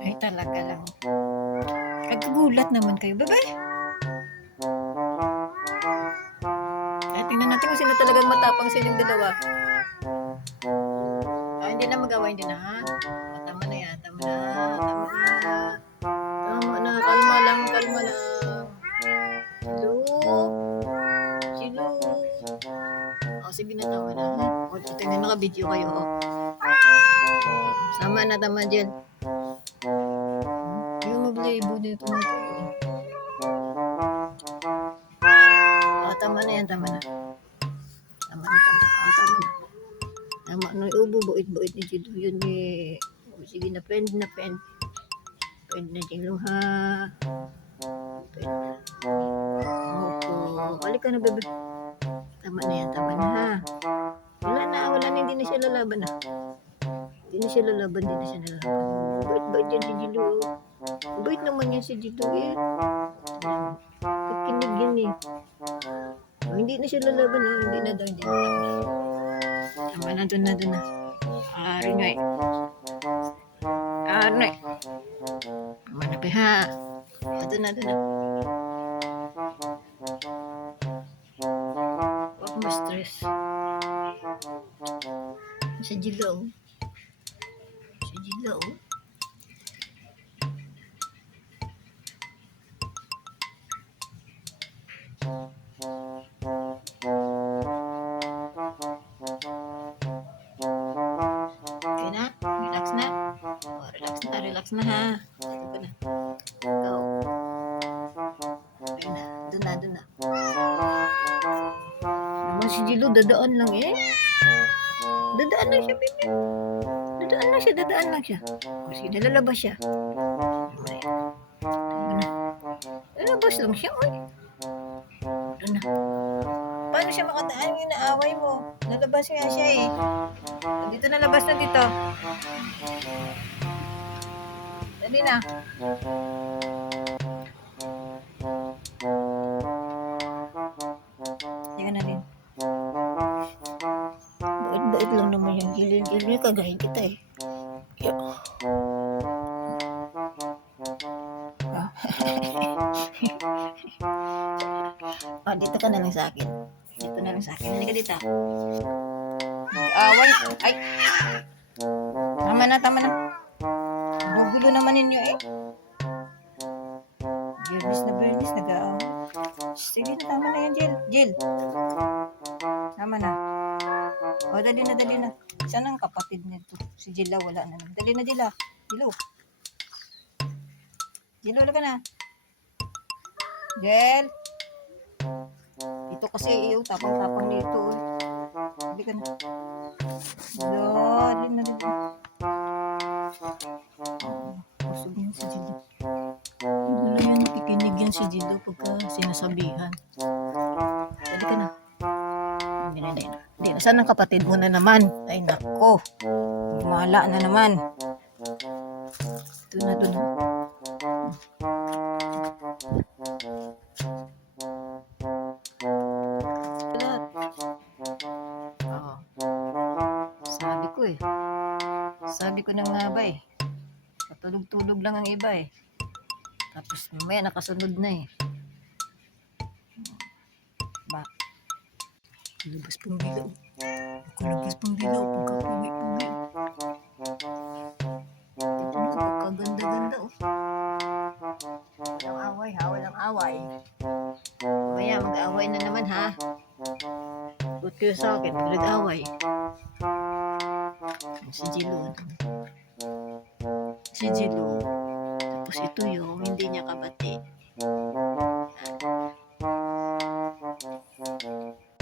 Ay, talaga lang. Nagkagulat naman kayo. Bye-bye. Ay, tingnan natin kung sino talagang matapang sa inyong dalawa. Hindi na mag-away, hindi na ha. Tama na yan, tama na, tama na. Tama na, kalma lang, kalma lang. Hello? Hello? Sige na, tama na ha. Tingnan, naka-video kayo. Sama na, tama, Jill. Yung mag-label dito na ito. Tama na yan, tama na. Tama na, tama na. Tama na. Tama na, ubo, buit-buit ni Jill. Yun eh. Sige na, friend na, friend. Friend na, Jill, ha. Friend na. Opo. Balik ka na, bebe. Tama na yan, tama na, ha. Wala na, hindi na siya lalaban, ha. Hindi na siya lalaban. Bait-bait yan si Jill, oh. Bait naman yan si Jill, eh. Kikinig yan, eh. Hindi na siya lalaban, oh. Hindi na daw, hindi na. Tama na, doon na. Ari na, eh. Tama na, ha. Doon na. Huwag mo stress. Si Jill, oh. Okay na? Relax na ha. Ito na. Go. Okay na. Doon na. Naman si Jilo, dadaan lang eh. Dadaan lang siya, baby. Dadaan lang siya. Kasi nalalabas siya. Lalabas lang siya, oy. Doon na. Paano siya makadaan yung inaaway mo? Nalabas nga siya eh. Dito nalabas na dito. Dali na. Tingnan na din. Bait-bait lang naman yung gilil-gilil. Kagahin kita eh. Dito ka na lang sa akin. Halika dito. Away. Ay. Tama na. Gugulo naman ninyo eh. Bernice, nag-aaway. Sige na, tama na yan, Jill. Tama na. Dali na. Saan ang kapatid nito? Si Jill, wala na. Dali na, Jill. Jill, wala ka na. Jill. Ito kasi iyo, tapang-tapang nito. Dali ka na. Dali na. Pusog yan si Jill. Wala yan, nakikinig yan si Jill pagka sinasabihan. Dali ka na. Hindi na. Saan ang kapatid mo na naman? Ay, nako. Mala na naman. Doon na. Sabi ko na nga ba eh. Patulog-tulog lang ang iba eh. Tapos mamaya nakasunod na eh. Ba? Labas pang dilaw. Pagkapugi-pugi. Ito na, pagkaganda-ganda oh. Walang away. Mamaya mag-away na naman ha. Huwag kayo sa akin, pag nag-away. Si Jilo. Tapos ito yung hindi niya kabati.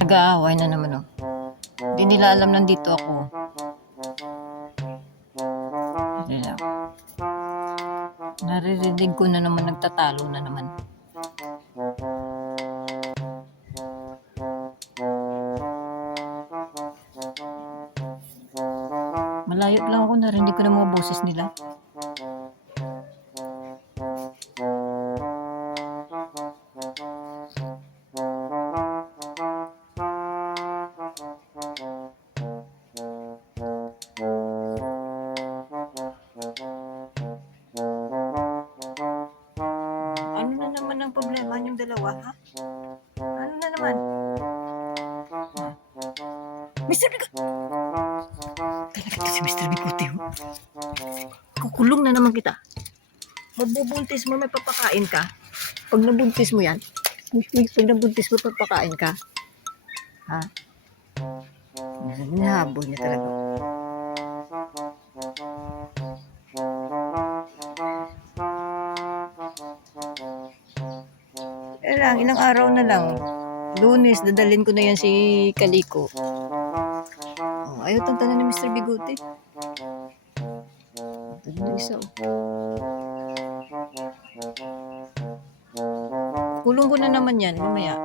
Nag-aaway na naman oh. Hindi nila alam nandito ako. Naririnig ko na naman, nagtatalo na naman. Malayo lang ako, narinig ko na mga boses nila. kalokohan yung dalawa, ha? Ano na naman? Mr. Bigote! Talaga to si Mr. Bigote, oh. Kukulong na naman kita. Mabubuntis mo, may papakain ka. Pag nabuntis mo yan, pag nabuntis mo, papakain ka. Ha? Hinahabol niya talaga. Ilang araw na lang. Lunes, dadalhin ko na yan si Kaliko. Oh, ayaw tantanan ni Mr. Bigote. Ito na isa, oh. Kulong ko na naman yan, mamaya.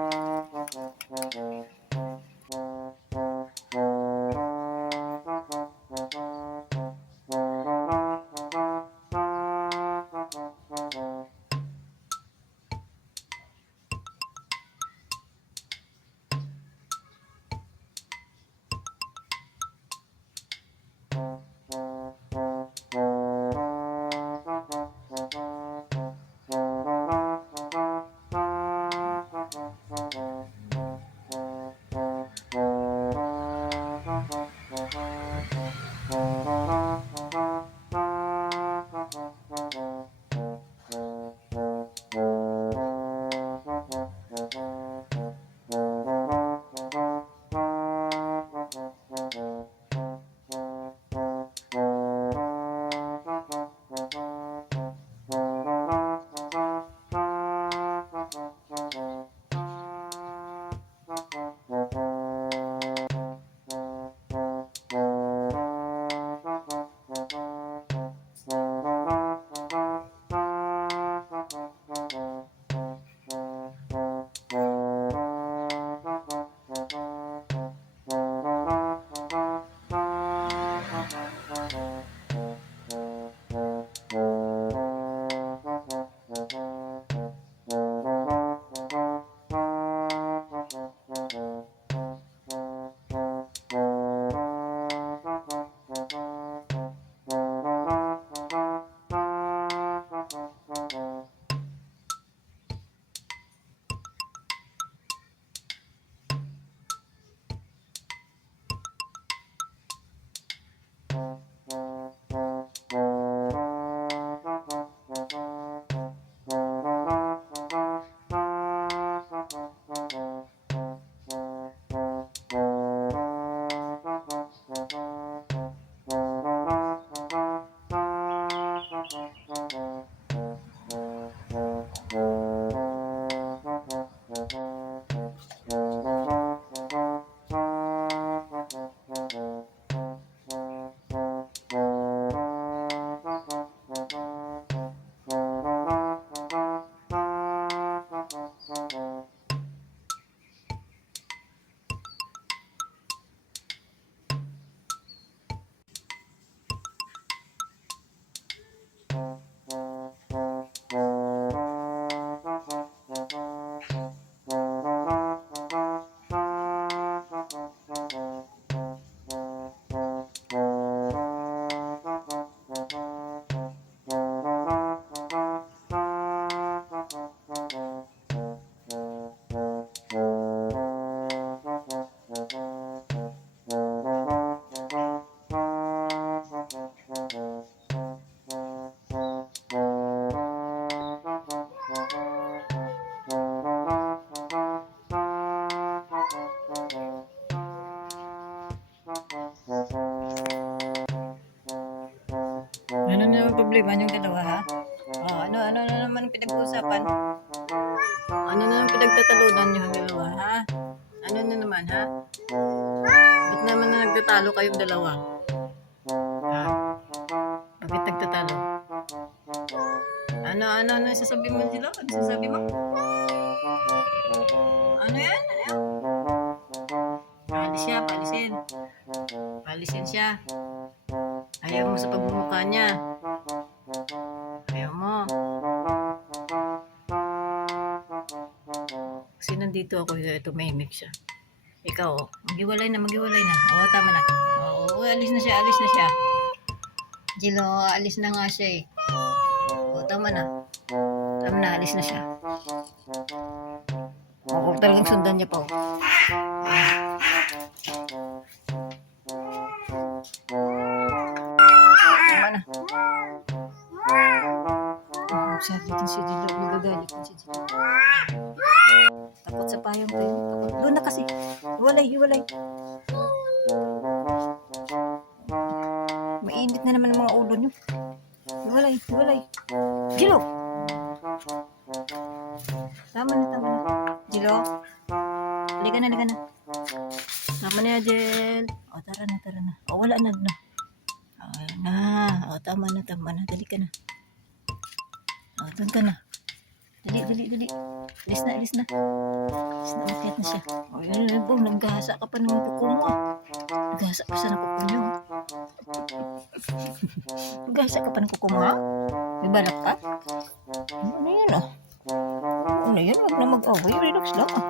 Ano na naman problema yung dalawa, ha? Oh, ano na naman pinag-uusapan? Ano na naman pinagtatalunan yung dalawa, ha? Ano na naman, ha? Ba't naman na nagtatalo kayong dalawa? Ha? Bakit nagtatalo? Ano sasabi mo sila? Ano sasabi mo? Ano yan? Ano yan? Paalis siya, paalisin. Paalisin siya. Ayaw mo sa pagmumukha niya. Ayaw mo. Kasi nandito ako, tumahimik siya. Ikaw, oh, maghiwalay na. Oo, tama na. Oo, alis na siya. Jilo, alis na nga siya eh. Oo, tama na. Tama na, alis na siya. Huwag talagang sundan niya pa. Tama na. Sabi din si Dilo, magagalit din si Dilo. Takot sa payong tayo. Takot. Doon na kasi. Hiwalay. Mainit na naman ang mga ulo niyo. Hiwalay. Dilo! Tama na. Dilo? Halika na. Tama na, Jel. O, tara na. O, wala na. Ayan na. O, tama na. Dali ka na. O, doon ka na. Dali. Alis na. Umakyat na siya. O, yun. Naghahasa ka pa ng kuko mo. Naghahasa pa siya ng kuko niyo. Naghahasa ka pa ng kuko mo, ha? May balak ka? Ano yan, ah? Ano yan? Huwag na mag-away. Relax lang, ah.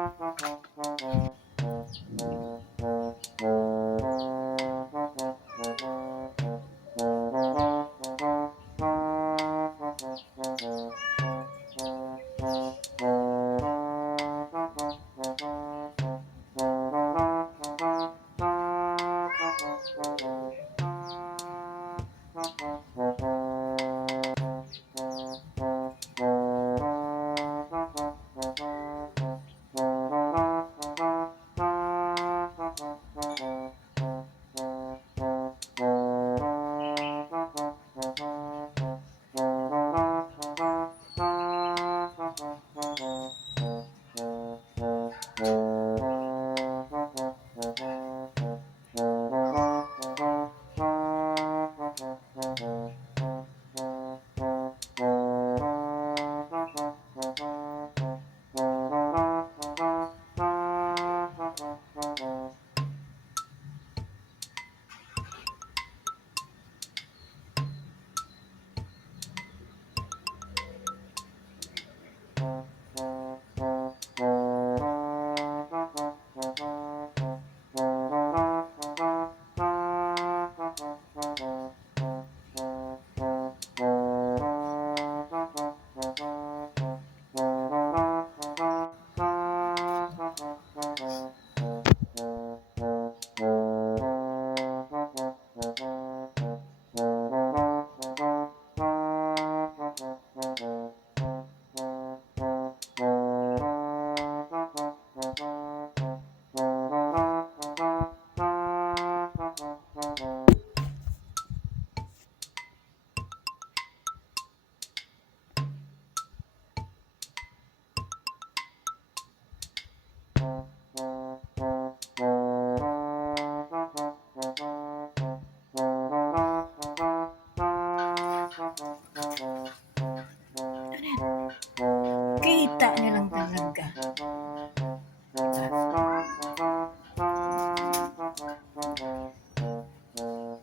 Kita niya lang talaga.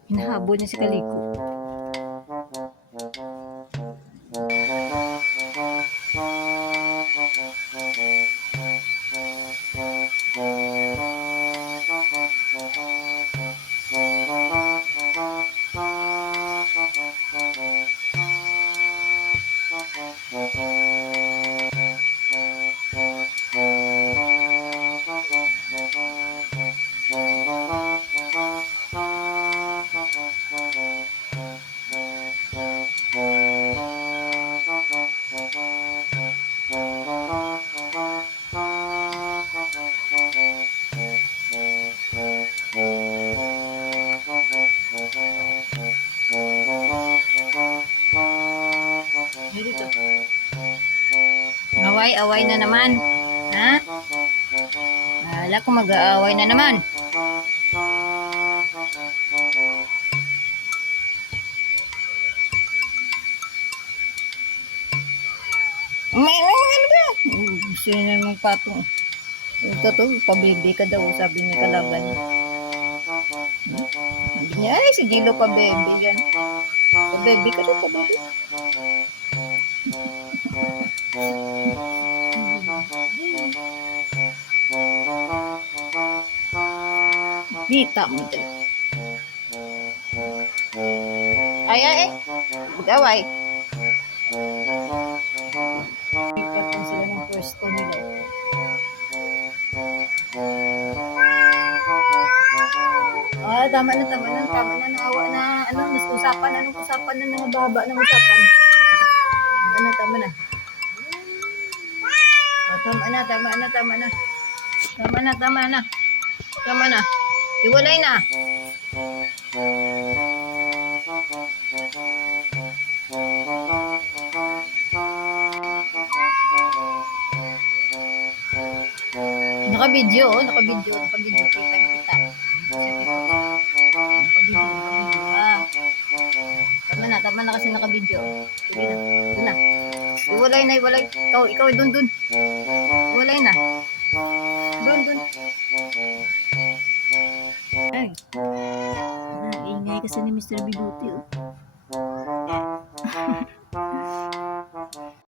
Hinahabol niya si Kaliko. Away na naman. Ha? Akala ko mag-aaway na naman. Ano ba? Gusto niya namang patong. Ito to, pabebe ka daw, sabi ni kalaban niya. Sabi niya, ay, si Gilo pabebe yan. Pabebe ka daw, pabebe. Kita mo dyan. Ay. Mag-away. pwesto nila. Ah, tama na, tama na, tama na, naawa na, ano, mas usapan, anong usapan na, nangababa ng usapan. Tama na, tama na. Oh, tama na, tama na, tama na. Tama na, tama na. Tama na. Iwalay na. Naka-video, oh, naka-video, naka-video. Kita-kita. Naka-video, naka-video. Ah. Tama na kasi naka-video. Sige na, doon na. Iwalay na, iwalay. Ikaw, dun. Iwalay na. Dun. Ay. Ingay kasi ni Mr. Biduti, oh.